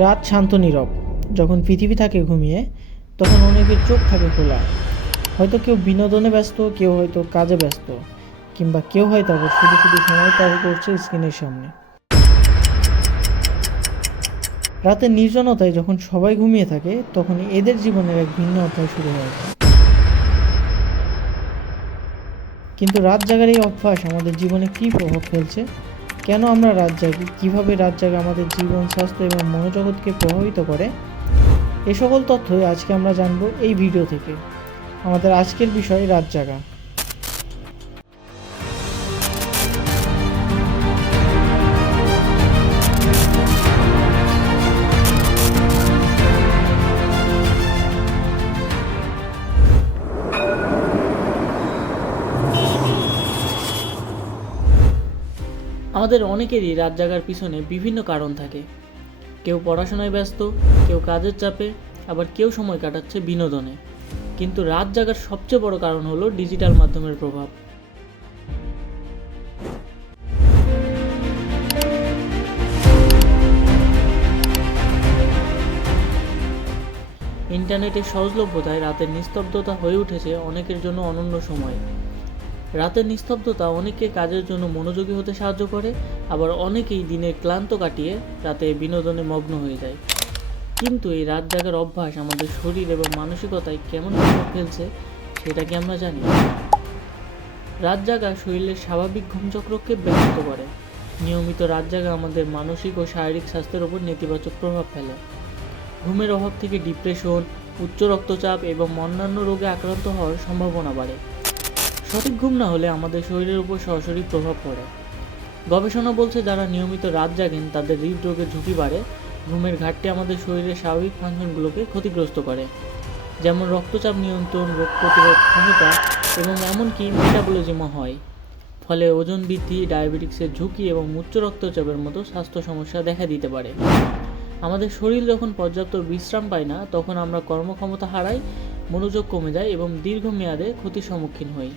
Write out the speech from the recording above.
রাত শান্ত নীরব। যখন পৃথিবী থাকে ঘুমিয়ে, তখন অনেকের চোখ থাকে খোলা। হয়তো কেউ বিনোদনে ব্যস্ত, কেউ হয়তো কাজে ব্যস্ত, কিংবা কেউ হয়তো আবার শুধু শুধু সময় পার করছে স্ক্রিনের সামনে। রাতের নির্জনতায় যখন সবাই ঘুমিয়ে থাকে, তখন এদের জীবনের এক ভিন্ন অধ্যায় শুরু হয়ে যায়। কিন্তু রাত জাগার এই অভ্যাস আমাদের জীবনে কী প্রভাব ফেলছে? কেন আমরা রাত জাগি? কীভাবে রাত জাগা আমাদের জীবন, স্বাস্থ্য এবং মনোজগৎকে প্রভাবিত করে? এ সকল তথ্যই আজকে আমরা জানবো এই ভিডিও থেকে। আমাদের আজকের বিষয় রাত জাগা। আমাদের অনেকেরই রাত জাগার পিছনে বিভিন্ন কারণ থাকে। কেউ পড়াশোনায় ব্যস্ত, কেউ কাজের চাপে, আবার কেউ সময় কাটাচ্ছে বিনোদনে। কিন্তু রাত জাগার সবচেয়ে বড় কারণ হলো ডিজিটাল মাধ্যমের প্রভাব। ইন্টারনেটের সহজলভ্যতায় রাতের নিস্তব্ধতা হয়ে উঠেছে অনেকের জন্য অনন্য সময়। রাতের নিস্তব্ধতা অনেককে কাজের জন্য মনোযোগী হতে সাহায্য করে, আবার অনেকেই দিনের ক্লান্ত কাটিয়ে রাতে বিনোদনে মগ্ন হয়ে যায়। কিন্তু এই রাত জাগার অভ্যাস আমাদের শরীর এবং মানসিকতায় কেমন প্রভাব ফেলছে সেটা কি আমরা জানি? রাত জাগা শরীরের স্বাভাবিক ঘুমচক্রকে ব্যাহত করে। নিয়মিত রাত জাগা আমাদের মানসিক ও শারীরিক স্বাস্থ্যের উপর নেতিবাচক প্রভাব ফেলে। ঘুমের অভাব থেকে ডিপ্রেশন, উচ্চ রক্তচাপ এবং অন্যান্য রোগে আক্রান্ত হওয়ার সম্ভাবনা বাড়ে। সঠিক ঘুম না হলে আমাদের শরীরের উপর সরাসরি প্রভাব পড়ে। গবেষণা বলছে যারা নিয়মিত রাত জাগেন তাদের হৃদরোগের ঝুঁকি বাড়ে। ঘুমের ঘাটতি আমাদের শরীরের স্বাভাবিক ফাংশনগুলোকে ক্ষতিগ্রস্ত করে, যেমন রক্তচাপ নিয়ন্ত্রণ, রোগ প্রতিরোধ ক্ষমতা এবং এমনকি মেটাবলিজমও হয়। ফলে ওজন বৃদ্ধি, ডায়াবেটিক্সের ঝুঁকি এবং উচ্চ রক্তচাপের মতো স্বাস্থ্য সমস্যা দেখা দিতে পারে। আমাদের শরীর যখন পর্যাপ্ত বিশ্রাম পায় না, তখন আমরা কর্মক্ষমতা হারাই, মনোযোগ কমে যায় এবং দীর্ঘমেয়াদে ক্ষতির সম্মুখীন হই।